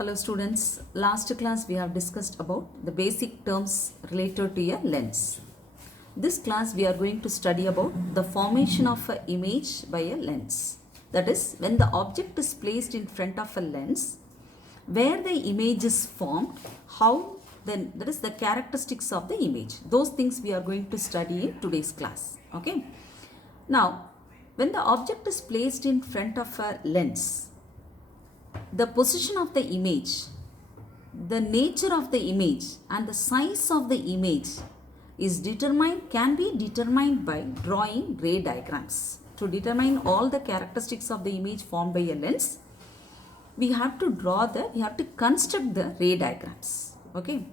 Hello students, last class we have discussed about the basic terms related to a lens. This class we are going to study about the formation of an image by a lens. That is, when the object is placed in front of a lens, where the image is formed, how then that is the characteristics of the image. Those things we are going to study in today's class. Okay. Now, when the object is placed in front of a lens, the position of the image, the nature of the image and the size of the image can be determined by drawing ray diagrams. To determine all the characteristics of the image formed by a lens, we have to construct the ray diagrams. Okay.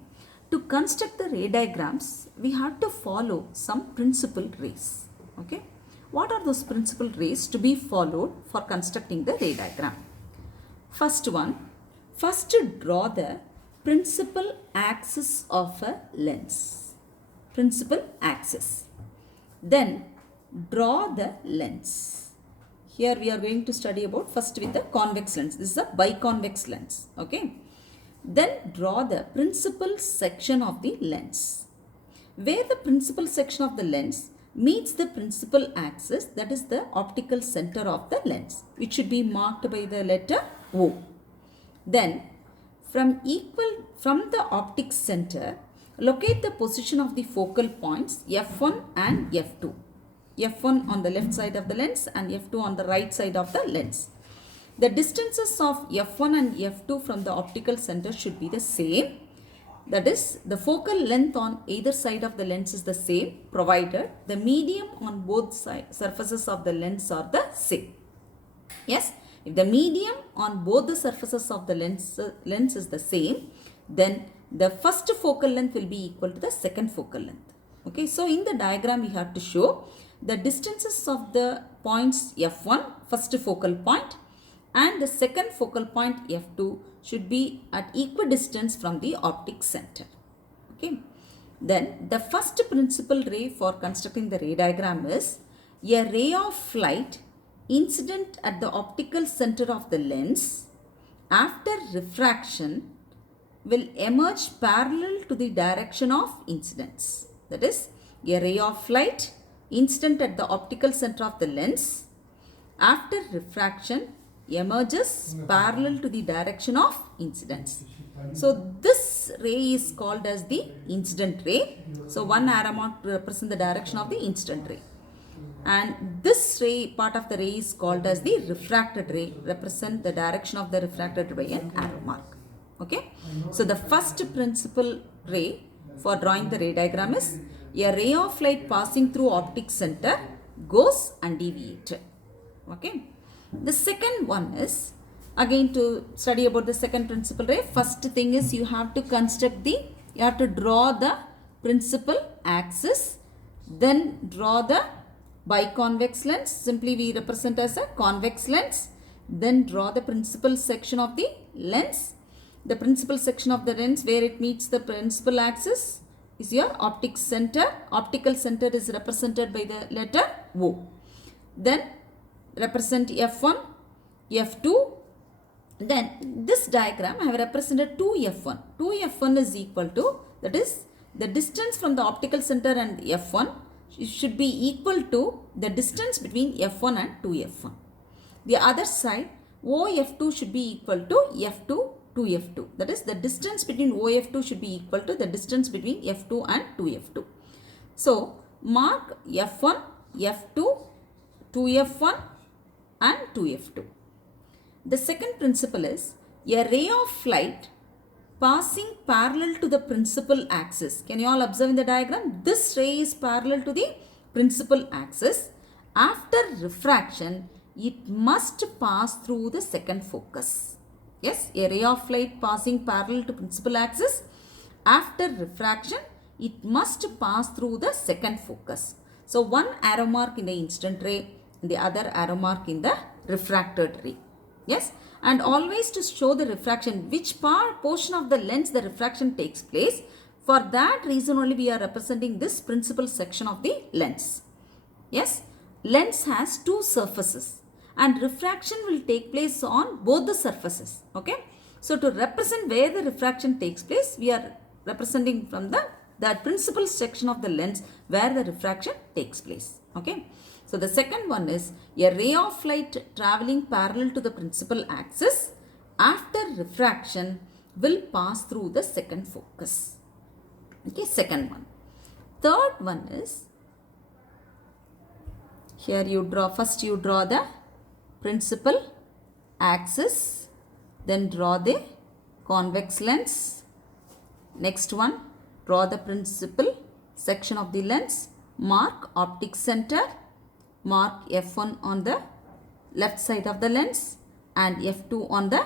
To construct the ray diagrams, we have to follow some principal rays. Okay. What are those principal rays to be followed for constructing the ray diagram? First to draw the principal axis of a lens. Principal axis. Then draw the lens. Here we are going to study about first with the convex lens. This is a biconvex lens. Okay. Then draw the principal section of the lens. Where the principal section of the lens meets the principal axis, that is the optical center of the lens, which should be marked by the letter O. Then from the optic center, locate the position of the focal points F1 and F2. F1 on the left side of the lens and F2 on the right side of the lens. The distances of F1 and F2 from the optical center should be the same. That is, the focal length on either side of the lens is the same, provided the medium on both surfaces of the lens are the same. Yes, if the medium on both the surfaces of the lens is the same, then the first focal length will be equal to the second focal length. Okay, so in the diagram we have to show the distances of the points F1, first focal point, and the second focal point F2 should be at equidistance from the optic center. Okay. Then the first principal ray for constructing the ray diagram is a ray of light incident at the optical center of the lens after refraction will emerge parallel to the direction of incidence. That is, a ray of light incident at the optical center of the lens after refraction emerges parallel to the direction of incidence. So this ray is called as the incident ray. So one arrow mark to represent the direction of the incident ray. And this ray, part of the ray, is called as the refracted ray, represent the direction of the refracted ray an arrow mark. Okay. So the first principal ray for drawing the ray diagram is a ray of light passing through optic center goes undeviated. Okay. The second one is, again to study about the second principal ray, first thing is you have to draw the principal axis, then draw the biconvex lens, simply we represent as a convex lens, then draw the principal section of the lens. The principal section of the lens where it meets the principal axis is your optic center. Optical center is represented by the letter O. Then represent F1, F2. Then this diagram I have represented 2F1. 2F1 is equal to, that is, the distance from the optical center and F1 should be equal to the distance between F1 and 2F1. The other side, OF2 should be equal to F2 to F2. That is, the distance between OF2 should be equal to the distance between F2 and 2F2. So mark F1, F2, 2F1 and 2F2. The second principle is a ray of light passing parallel to the principal axis. Can you all observe in the diagram? This ray is parallel to the principal axis. After refraction, it must pass through the second focus. Yes, a ray of light passing parallel to principal axis. After refraction, it must pass through the second focus. So one arrow mark in the incident ray, the other arrow mark in the refracted ray. Yes, and always to show the refraction, which portion of the lens the refraction takes place. For that reason only we are representing this principal section of the lens. Yes, lens has two surfaces and refraction will take place on both the surfaces. Okay. So to represent where the refraction takes place, we are representing from that principal section of the lens where the refraction takes place. Okay. So the second one is a ray of light traveling parallel to the principal axis after refraction will pass through the second focus. Okay, second one. Third one is, here you draw the principal axis, then draw the convex lens. Next one, draw the principal section of the lens, mark optic center, mark F1 on the left side of the lens and F2 on the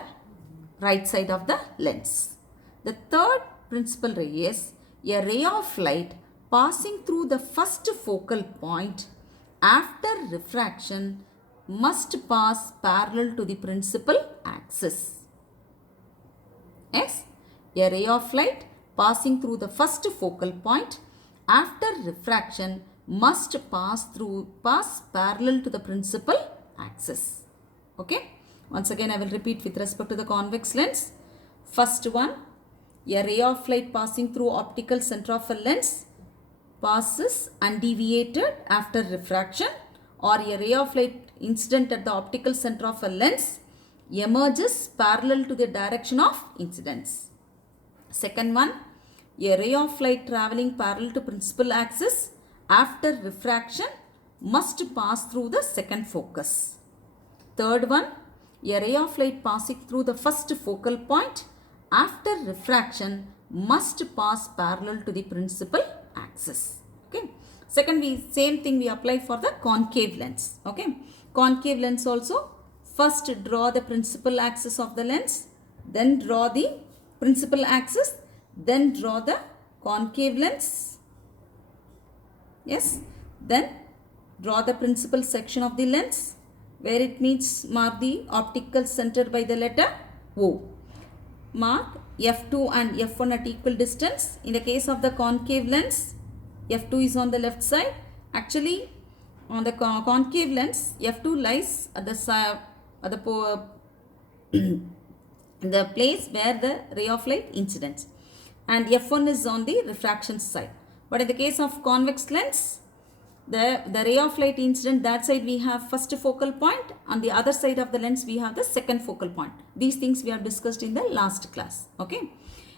right side of the lens. The third principal ray is a ray of light passing through the first focal point after refraction must pass parallel to the principal axis. Yes, a ray of light passing through the first focal point after refraction must pass parallel to the principal axis. Okay. Once again I will repeat with respect to the convex lens. First one, a ray of light passing through optical center of a lens passes undeviated after refraction, or a ray of light incident at the optical center of a lens emerges parallel to the direction of incidence. Second one, a ray of light traveling parallel to principal axis after refraction must pass through the second focus. Third one, a ray of light passing through the first focal point after refraction must pass parallel to the principal axis. Okay. Second, same thing we apply for the concave lens. Okay. Concave lens also, first draw the principal axis of the lens, then draw the principal axis, then draw the concave lens. Yes. Then draw the principal section of the lens where it meets, mark the optical center by the letter O. Mark F2 and F1 at equal distance. In the case of the concave lens, F2 is on the left side. Actually, on the concave lens, F2 lies at the the place where the ray of light incidents, and F1 is on the refraction side. But in the case of convex lens, the ray of light incident, that side we have first focal point, on the other side of the lens we have the second focal point. These things we have discussed in the last class. Okay.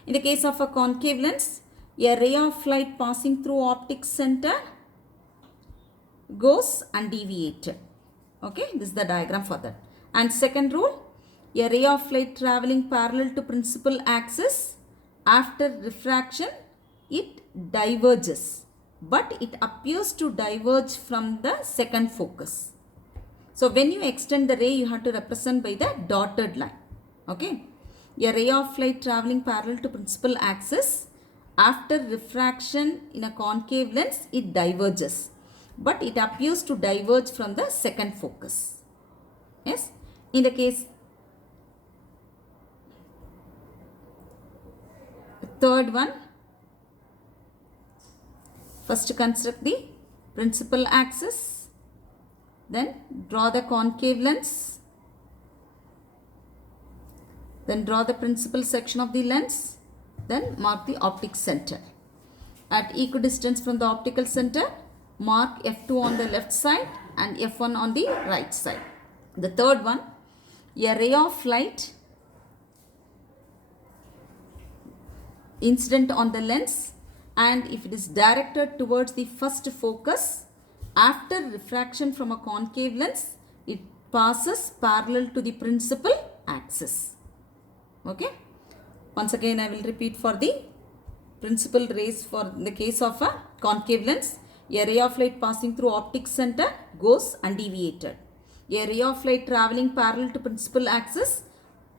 In the case of a concave lens, a ray of light passing through optic center goes undeviated. Okay, this is the diagram for that. And second rule, a ray of light traveling parallel to principal axis after refraction, it diverges, but it appears to diverge from the second focus. So when you extend the ray, you have to represent by the dotted line. Okay. A ray of light traveling parallel to principal axis after refraction in a concave lens, it diverges, but it appears to diverge from the second focus. Yes. In the case, third one, first construct the principal axis, then draw the concave lens, then draw the principal section of the lens, then mark the optic center. At equidistance from the optical center, mark F2 on the left side and F1 on the right side. The third one, a ray of light incident on the lens, and if it is directed towards the first focus, after refraction from a concave lens, it passes parallel to the principal axis. Okay. Once again I will repeat for the principal rays. For the case of a concave lens, a ray of light passing through optic center goes undeviated. A ray of light traveling parallel to principal axis,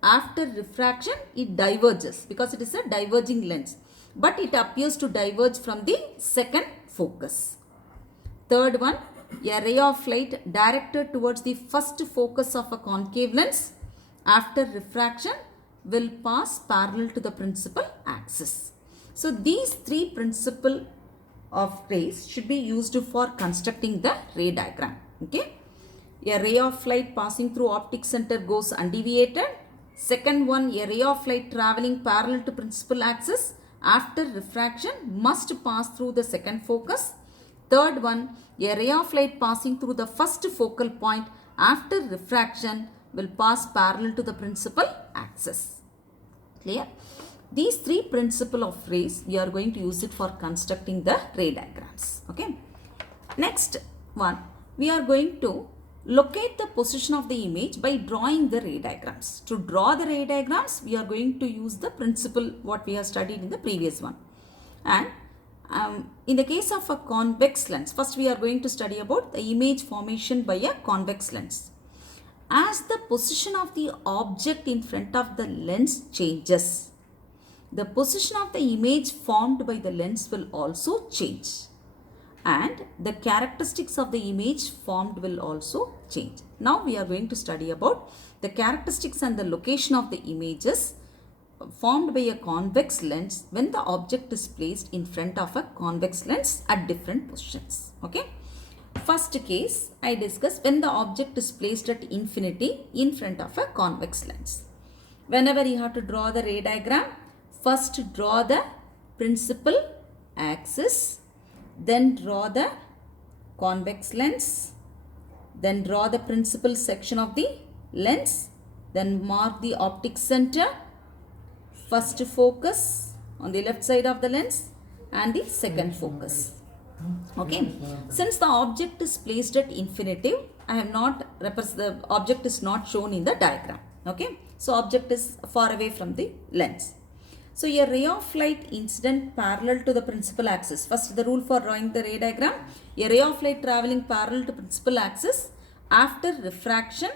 after refraction it diverges because it is a diverging lens, but it appears to diverge from the second focus. Third one, a ray of light directed towards the first focus of a concave lens, after refraction will pass parallel to the principal axis. So these three principles of rays should be used for constructing the ray diagram. Okay. A ray of light passing through optic center goes undeviated, Second one, a ray of light traveling parallel to principal axis after refraction must pass through the second focus. Third one, a ray of light passing through the first focal point after refraction will pass parallel to the principal axis. Clear? These three principles of rays, we are going to use it for constructing the ray diagrams. Okay. Next one, we are going to locate the position of the image by drawing the ray diagrams. To draw the ray diagrams, we are going to use the principle what we have studied in the previous one. And in the case of a convex lens, first we are going to study about the image formation by a convex lens. As the position of the object in front of the lens changes, the position of the image formed by the lens will also change, and the characteristics of the image formed will also change. Now we are going to study about the characteristics and the location of the images formed by a convex lens when the object is placed in front of a convex lens at different positions. Okay. First case I discussed when the object is placed at infinity in front of a convex lens. Whenever you have to draw the ray diagram, first draw the principal axis, then draw the convex lens, then draw the principal section of the lens, then mark the optic center, first focus on the left side of the lens and the second focus. Okay, since the object is placed at infinitive, I have not the object is not shown in the diagram. Okay, so object is far away from the lens. So a ray of light incident parallel to the principal axis. First, the rule for drawing the ray diagram: a ray of light traveling parallel to principal axis after refraction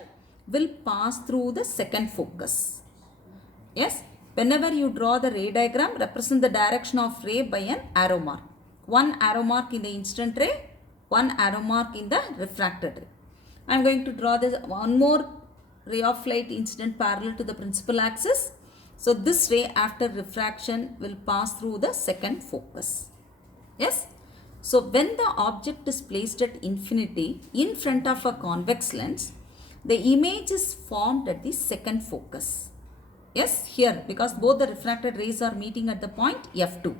will pass through the second focus. Yes, whenever you draw the ray diagram, represent the direction of ray by an arrow mark. One arrow mark in the incident ray, one arrow mark in the refracted ray. I am going to draw this one more ray of light incident parallel to the principal axis. So this ray after refraction will pass through the second focus. Yes. So when the object is placed at infinity in front of a convex lens, the image is formed at the second focus. Yes, here because both the refracted rays are meeting at the point F2.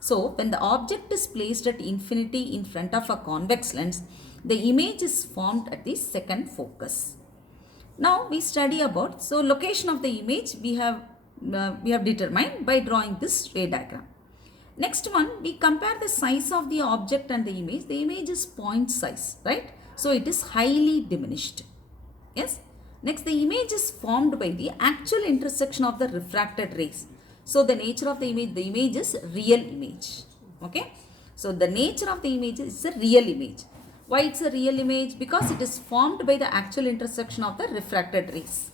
So when the object is placed at infinity in front of a convex lens, the image is formed at the second focus. Now we study about, so location of the image we have determined by drawing this ray diagram. Next one, we compare the size of the object and the image. The image is point size, right? So it is highly diminished. Yes. Next, the image is formed by the actual intersection of the refracted rays. So the nature of the image is real image. Okay. So the nature of the image is a real image. Why it's a real image? Because it is formed by the actual intersection of the refracted rays.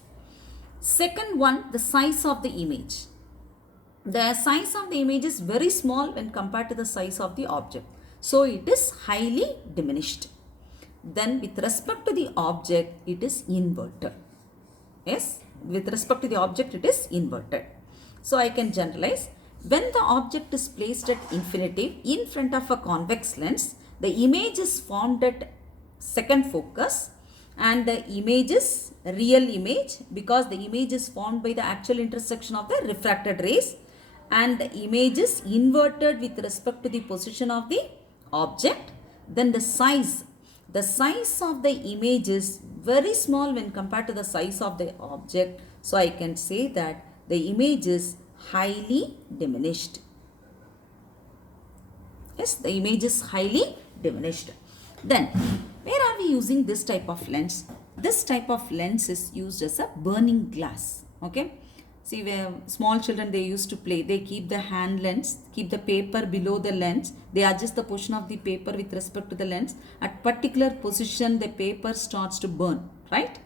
Second one, the size of the image. The size of the image is very small when compared to the size of the object. So it is highly diminished. Then with respect to the object, it is inverted. Yes, with respect to the object, it is inverted. So I can generalize, when the object is placed at infinitive in front of a convex lens, the image is formed at second focus and the image is real image because the image is formed by the actual intersection of the refracted rays, and the image is inverted with respect to the position of the object. Then the size of the image is very small when compared to the size of the object. So I can say that the image is highly diminished. Yes, the image is highly diminished. Then, where are we using this type of lens? This type of lens is used as a burning glass. Okay. See, where small children, they used to play, they keep the hand lens, keep the paper below the lens, they adjust the position of the paper with respect to the lens. At particular position, the paper starts to burn, right?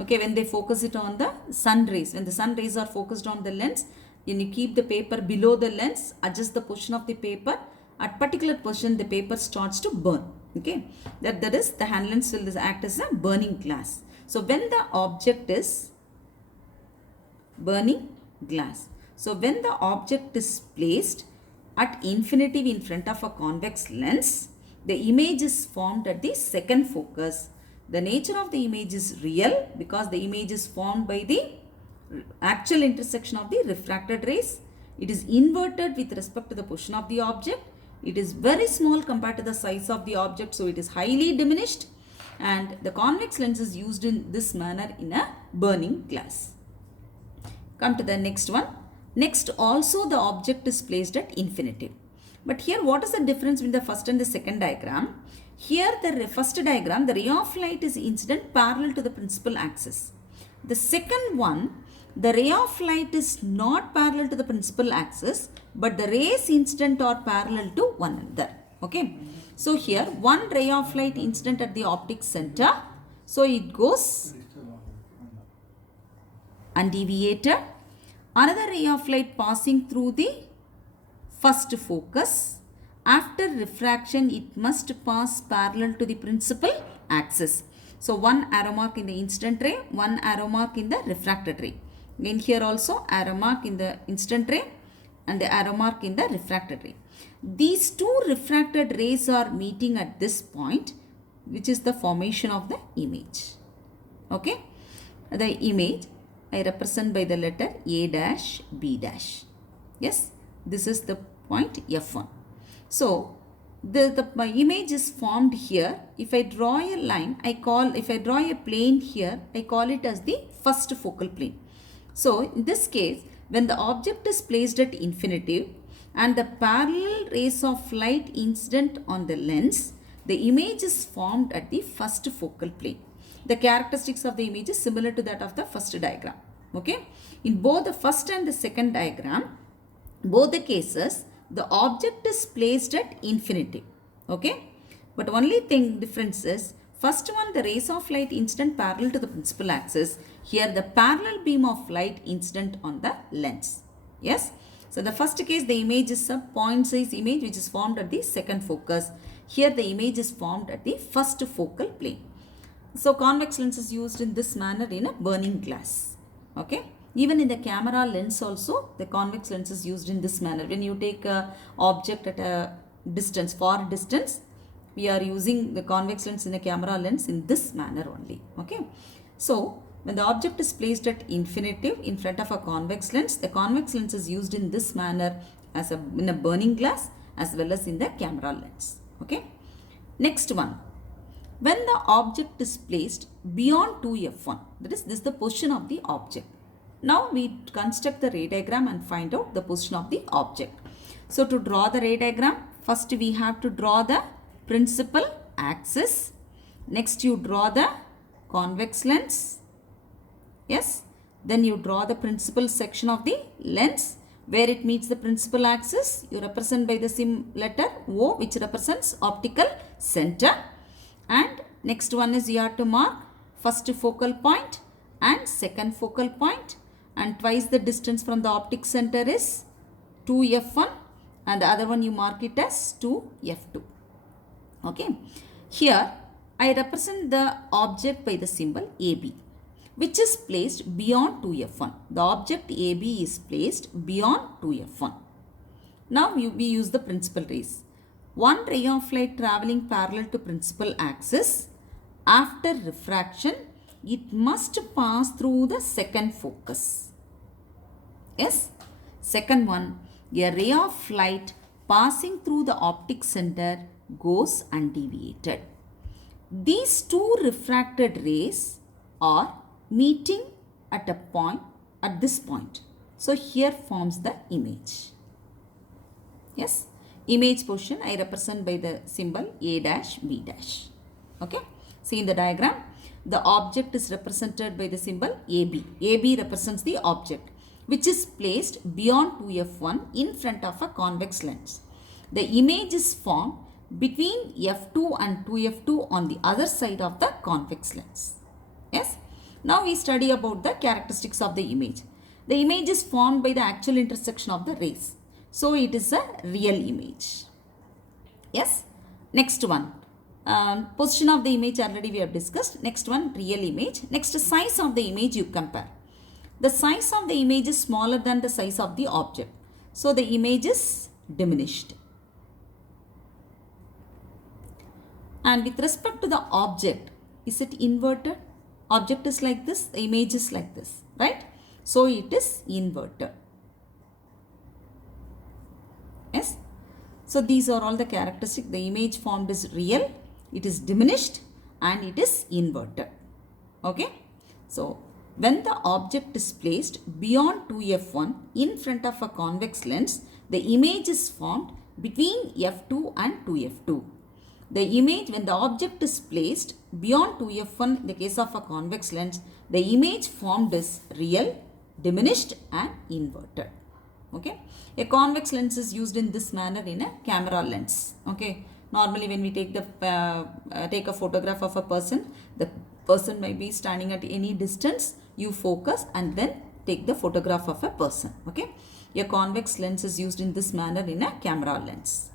Okay, when they focus it on the sun rays, when the sun rays are focused on the lens, then you keep the paper below the lens, adjust the position of the paper, at particular position, the paper starts to burn. Okay, that is, the hand lens will act as a burning glass. So when the object is burning glass. So when the object is placed at infinitive in front of a convex lens, the image is formed at the second focus. The nature of the image is real because the image is formed by the actual intersection of the refracted rays. It is inverted with respect to the position of the object. It is very small compared to the size of the object, so it is highly diminished, and the convex lens is used in this manner in a burning glass. Come to the next one. Next, also the object is placed at infinitive. But here what is the difference between the first and the second diagram? Here the first diagram, the ray of light is incident parallel to the principal axis. The second one, the ray of light is not parallel to the principal axis, but the rays incident are parallel to one another. Okay. So here one ray of light incident at the optic center. So it goes undeviated. Another ray of light passing through the first focus. After refraction, it must pass parallel to the principal axis. So one arrow mark in the incident ray, one arrow mark in the refracted ray. Again here also arrow mark in the incident ray and the arrow mark in the refracted ray. These two refracted rays are meeting at this point, which is the formation of the image. Okay. The image I represent by the letter A dash B dash. Yes, this is the point F1. So my image is formed here. If I draw a line, if I draw a plane here, I call it as the first focal plane. So in this case, when the object is placed at infinitive and the parallel rays of light incident on the lens, the image is formed at the first focal plane. The characteristics of the image is similar to that of the first diagram. Okay. In both the first and the second diagram, both the cases, the object is placed at infinitive. Okay. But only thing difference is, first one, the rays of light incident parallel to the principal axis. Here the parallel beam of light incident on the lens. Yes. So the first case, the image is a point size image which is formed at the second focus. Here the image is formed at the first focal plane. So convex lens is used in this manner in a burning glass. Okay. Even in the camera lens also, the convex lens is used in this manner. When you take a object at a distance, far distance, we are using the convex lens in a camera lens in this manner only. Okay. So when the object is placed at infinitive in front of a convex lens, the convex lens is used in this manner as in a burning glass as well as in the camera lens. Okay. Next one. When the object is placed beyond 2f1, that is, this is the position of the object. Now we construct the ray diagram and find out the position of the object. So to draw the ray diagram, first we have to draw the principal axis. Next you draw the convex lens. Yes. Then you draw the principal section of the lens. Where it meets the principal axis, you represent by the letter O, which represents optical center. And next one is you have to mark first focal point and second focal point, and twice the distance from the optic center is 2f1, and the other one you mark it as 2f2. Okay. Here I represent the object by the symbol AB, which is placed beyond 2f1. The object AB is placed beyond 2f1. Now we use the principal rays. One ray of light traveling parallel to principal axis. After refraction, it must pass through the second focus. Yes. Second one, a ray of light passing through the optic center goes undeviated. These two refracted rays are meeting at a point, at this point. So here forms the image. Yes. Image position I represent by the symbol A dash B dash. Okay. See in the diagram, the object is represented by the symbol AB. AB represents the object which is placed beyond 2f1 in front of a convex lens. The image is formed between f2 and 2f2 on the other side of the convex lens. Yes. Now we study about the characteristics of the image. The image is formed by the actual intersection of the rays. So it is a real image. Yes. Next one. Position of the image already we have discussed. Next one, real image. Next, size of the image you compare. The size of the image is smaller than the size of the object. So the image is diminished. And with respect to the object, is it inverted? Object is like this, the image is like this, right? So it is inverted. Yes. So these are all the characteristics. The image formed is real, it is diminished, and it is inverted. Okay. So when the object is placed beyond 2f1 in front of a convex lens, the image is formed between f2 and 2f2. The image, when the object is placed beyond 2f1 in the case of a convex lens, the image formed is real, diminished, and inverted. Okay. A convex lens is used in this manner in a camera lens. Okay. Normally when we take a photograph of a person, the person may be standing at any distance, you focus and then take the photograph of a person. Okay. A convex lens is used in this manner in a camera lens.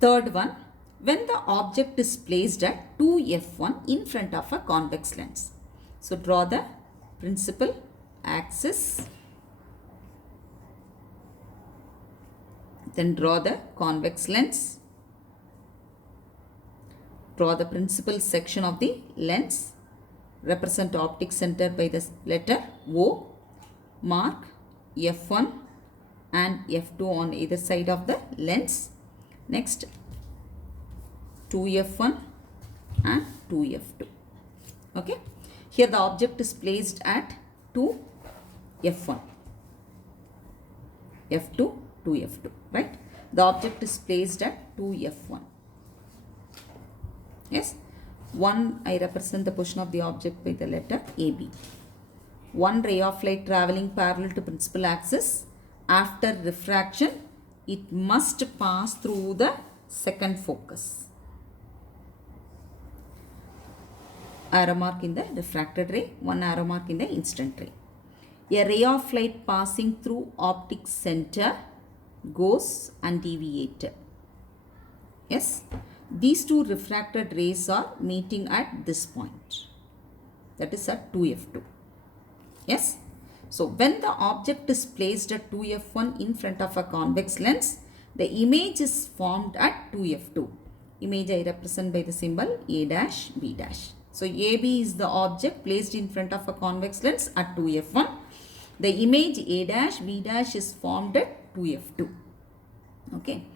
Third one, when the object is placed at 2f1 in front of a convex lens. So draw the principal axis, then draw the convex lens, draw the principal section of the lens, represent optic center by the letter O, mark f1 and f2 on either side of the lens. Next 2f1 and 2f2. Okay. Here the object is placed at 2f1, f2, 2f2, right? The object is placed at 2f1. Yes. 1, I represent the position of the object by the letter AB. One ray of light traveling parallel to principal axis. After refraction, it must pass through the second focus. Arrow mark in the refracted ray, one arrow mark in the incident ray. A ray of light passing through optic center goes undeviated. Yes, these two refracted rays are meeting at this point, that is at 2f2. Yes, so when the object is placed at 2f1 in front of a convex lens, the image is formed at 2f2. Image I represent by the symbol A dash B dash. So AB is the object placed in front of a convex lens at 2f1. The image A dash B dash is formed at 2f2. Okay.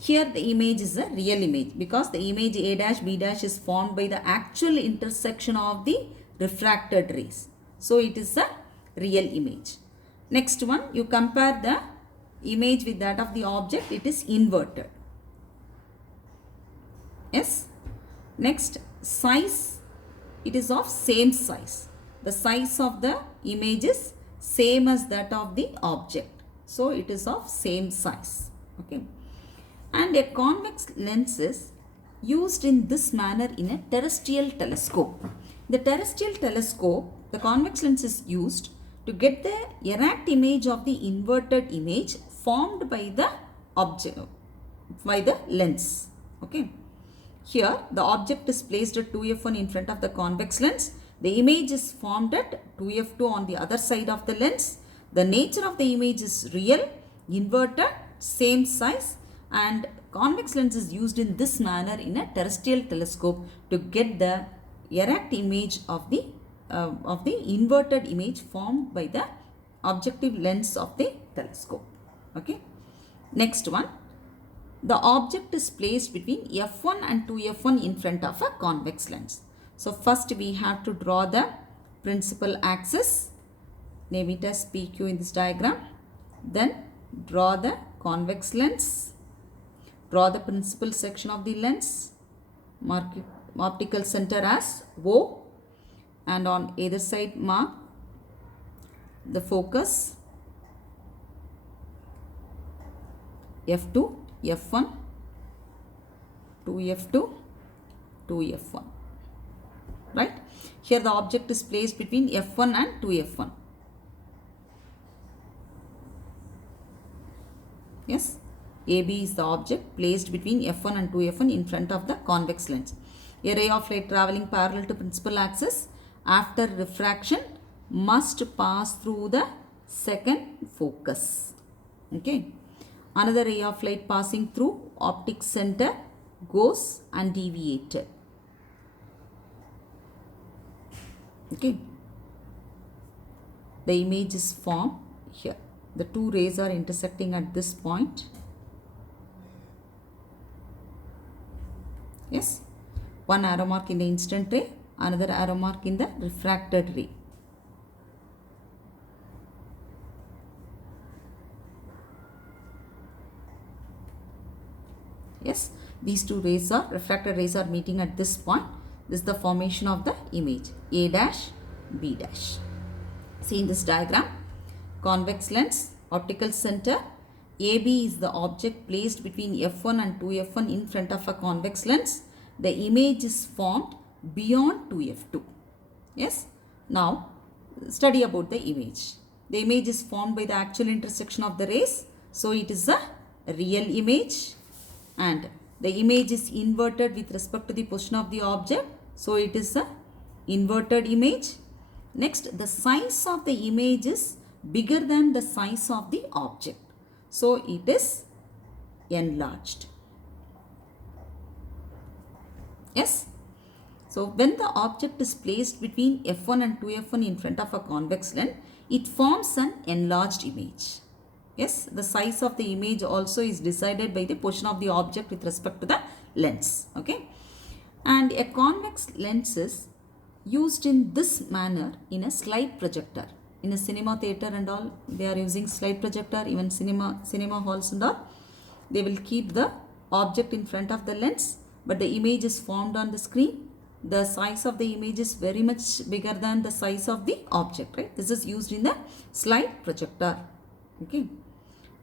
Here the image is a real image because the image A dash B dash is formed by the actual intersection of the refracted rays. So it is a real image. Next one, you compare the image with that of the object, it is inverted. Yes. Next, size, it is of same size. The size of the image is same as that of the object. So it is of same size. Okay. And a convex lens is used in this manner in a terrestrial telescope. The terrestrial telescope, the convex lens is used to get the erect image of the inverted image formed by the object, by the lens. Okay. Here the object is placed at 2f1 in front of the convex lens. The image is formed at 2f2 on the other side of the lens. The nature of the image is real, inverted, same size, and convex lens is used in this manner in a terrestrial telescope to get the erect image of the inverted image formed by the objective lens of the telescope. Okay. Next one, the object is placed between f1 and 2f1 in front of a convex lens. So first we have to draw the principal axis, name it as PQ in this diagram. Then draw the convex lens, draw the principal section of the lens, mark optical center as O, and on either side mark the focus f2, f1, 2f2, 2f1. Right? Here the object is placed between f1 and 2f1. Yes, AB is the object placed between f1 and 2f1 in front of the convex lens. A ray of light traveling parallel to principal axis after refraction must pass through the second focus. Okay. Another ray of light passing through optic center goes undeviated. Okay. the image is formed here. The two rays are intersecting at this point. Yes, one arrow mark in the incident ray, another arrow mark in the refracted ray. Yes, these two rays are refracted rays are meeting at this point. This is the formation of the image A dash B dash. See in this diagram, convex lens, optical center. AB is the object placed between f1 and 2f1 in front of a convex lens. The image is formed beyond 2f2. Yes. Now study about the image. The image is formed by the actual intersection of the rays. So it is a real image, and the image is inverted with respect to the position of the object. So it is a inverted image. Next, the size of the image is bigger than the size of the object. So it is enlarged. Yes. So when the object is placed between f1 and 2f1 in front of a convex lens, it forms an enlarged image. Yes, the size of the image also is decided by the position of the object with respect to the lens. Okay. And a convex lens is used in this manner in a slide projector. In a cinema theater and all, they are using slide projector. Even cinema halls and all, they will keep the object in front of the lens, but the image is formed on the screen. The size of the image is very much bigger than the size of the object, right? This is used in the slide projector. Okay.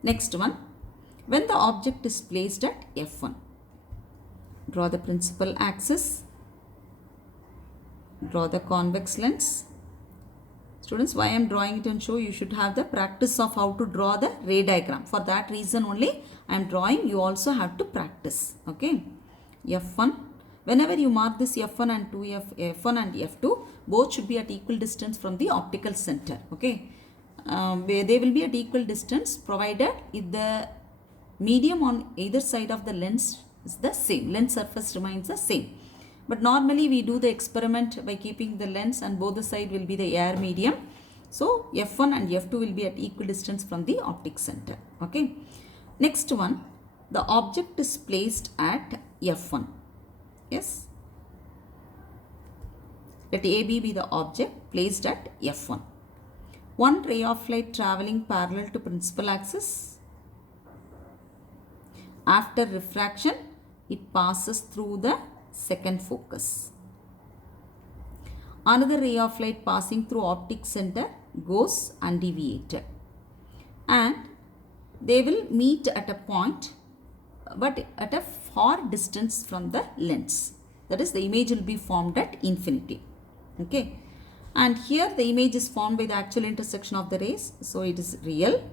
Next one, when the object is placed at f1, draw the principal axis, draw the convex lens. Students, why I am drawing it and show you should have the practice of how to draw the ray diagram. For that reason only I am drawing. You also have to practice. Okay. F1. Whenever you mark this F1 and F1 and F2, both should be at equal distance from the optical center. Okay. They will be at equal distance provided if the medium on either side of the lens is the same. Lens surface remains the same. But normally we do the experiment by keeping the lens and both the side will be the air medium. So F1 and F2 will be at equal distance from the optic center. Okay. Next one, the object is placed at F1. Yes. Let AB be the object placed at F1. One ray of light traveling parallel to principal axis. After refraction, it passes through the second focus. Another ray of light passing through optic center goes undeviated, and they will meet at a point but at a far distance from the lens. That is, the image will be formed at infinity. Okay. And here the image is formed by the actual intersection of the rays. So it is real.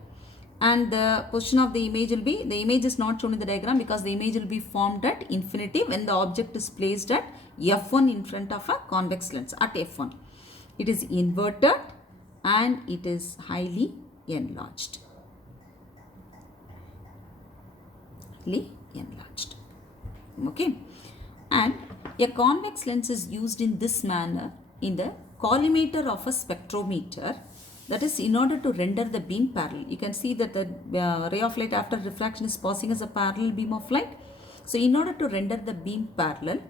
And the position of the image will be, the image is not shown in the diagram because the image will be formed at infinity when the object is placed at F1 in front of a convex lens at F1. It is inverted and it is highly enlarged. Okay. And a convex lens is used in this manner in the collimator of a spectrometer. That is, in order to render the beam parallel. You can see that the ray of light after refraction is passing as a parallel beam of light. So in order to render the beam parallel,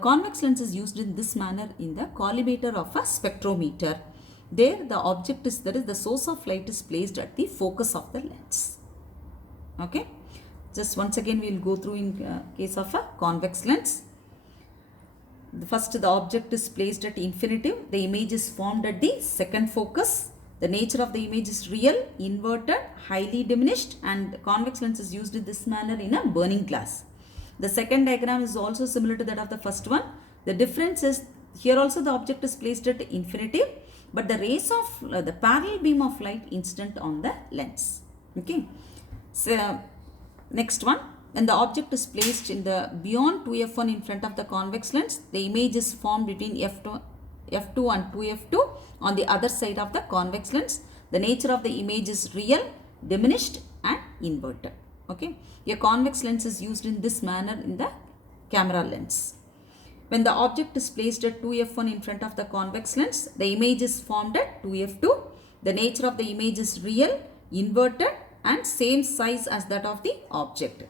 convex lens is used in this manner in the collimator of a spectrometer. There the object is, that is, the source of light is placed at the focus of the lens. Okay. Just once again we will go through in case of a convex lens. First, the object is placed at infinitive. The image is formed at the second focus. The nature of the image is real, inverted, highly diminished, and the convex lens is used in this manner in a burning glass. The second diagram is also similar to that of the first one. The difference is here also the object is placed at infinitive, but the rays of the parallel beam of light incident on the lens. Okay. So next one. When the object is placed in the beyond 2f1 in front of the convex lens, the image is formed between f2 and 2f2 on the other side of the convex lens. The nature of the image is real, diminished and inverted. Okay. A convex lens is used in this manner in the camera lens. When the object is placed at 2f1 in front of the convex lens, the image is formed at 2f2 The nature of the image is real, inverted and same size as that of the object.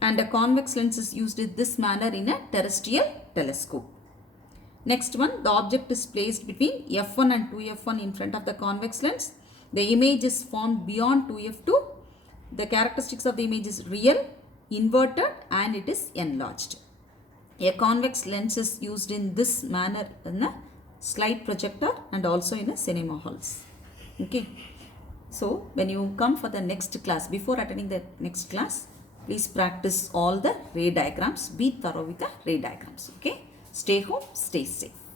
And a convex lens is used in this manner in a terrestrial telescope. Next one, the object is placed between f1 and 2f1 in front of the convex lens. The image is formed beyond 2f2. The characteristics of the image is real, inverted and it is enlarged. A convex lens is used in this manner in a slide projector and also in a cinema halls. Okay. So when you come for the next class, before attending the next class, please practice all the ray diagrams. Be thorough with the ray diagrams. Okay. Stay home, stay safe.